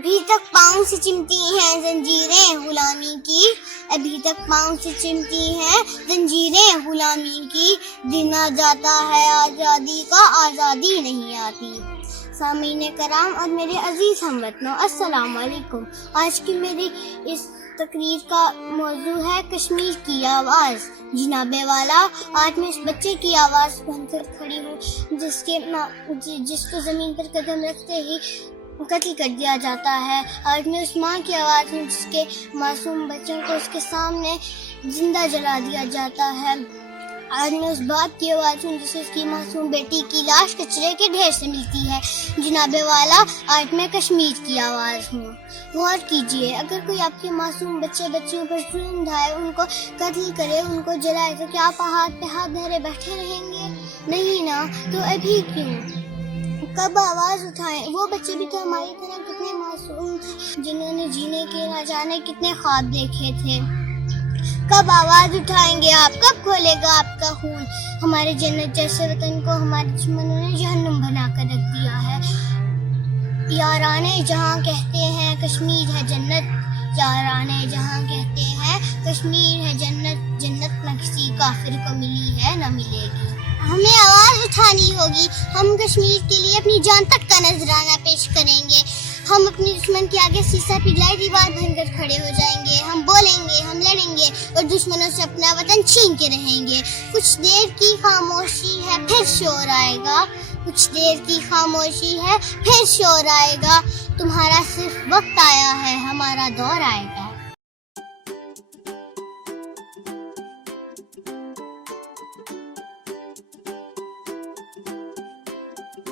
ابھی تک پاؤں سے چمٹی ہیں زنجیریں غلامی کی، ابھی تک پاؤں سے چمٹی ہیں زنجیریں غلامی کی، دن آ جاتا ہے آزادی کا، آزادی نہیں آتی۔ سامعین کرام اور میرے عزیز ہم وطنوں، السلام علیکم۔ آج کی میری اس تقریر کا موضوع ہے کشمیر کی آواز۔ جناب والا، آج میں اس بچے کی آواز بن کر کھڑی ہوں جس کو زمین پر قدم رکھتے ہی قتل کر دیا جاتا ہے۔ آج میں اس ماں کی آواز ہوں جس کے معصوم بچوں کو اس کے سامنے زندہ جلا دیا جاتا ہے۔ آج میں اس باپ کی آواز ہوں جسے اس کی معصوم بیٹی کی لاش کچرے کے ڈھیر سے ملتی ہے۔ جناب والا، آج میں کشمیر کی آواز ہوں۔ غور کیجئے، اگر کوئی آپ کے معصوم بچیوں پر ظلم ڈھائے، ان کو قتل کرے، ان کو جلائے، تو کیا آپ ہاتھ پہ ہاتھ دھرے بیٹھے رہیں گے؟ نہیں نا، تو ابھی کیوں؟ کب آواز اٹھائیں؟ وہ بچے بھی تو ہماری طرح کتنے معصوم تھے جنہوں نے جینے کے نہ جانے کتنے خواب دیکھے تھے۔ کب آواز اٹھائیں گے آپ؟ کب کھولے گا آپ کا خون؟ ہمارے جنت جیسے وطن کو ہمارے دشمنوں نے جہنم بنا کر رکھ دیا ہے۔ یارانے جہاں کہتے ہیں کشمیر ہے جنت، یارانے جہاں کہتے ہیں کشمیر ہے جنت، جنت نہ کسی کافر کو ملی ہے نہ ملے گی۔ ہمیں آواز اٹھانی ہوگی، ہم کشمیر کے لیے اپنی جان تک کا نذرانہ پیش کریں گے۔ ہم اپنے دشمن کے آگے سیسا پگھلائی دیوار بن کر کھڑے ہو جائیں گے، ہم بولیں گے، ہم لڑیں گے اور دشمنوں سے اپنا وطن چھین کے رہیں گے۔ کچھ دیر کی خاموشی ہے پھر شور آئے گا، کچھ دیر کی خاموشی ہے پھر شور آئے گا، تمہارا صرف وقت آیا ہے، ہمارا دور آئے گا۔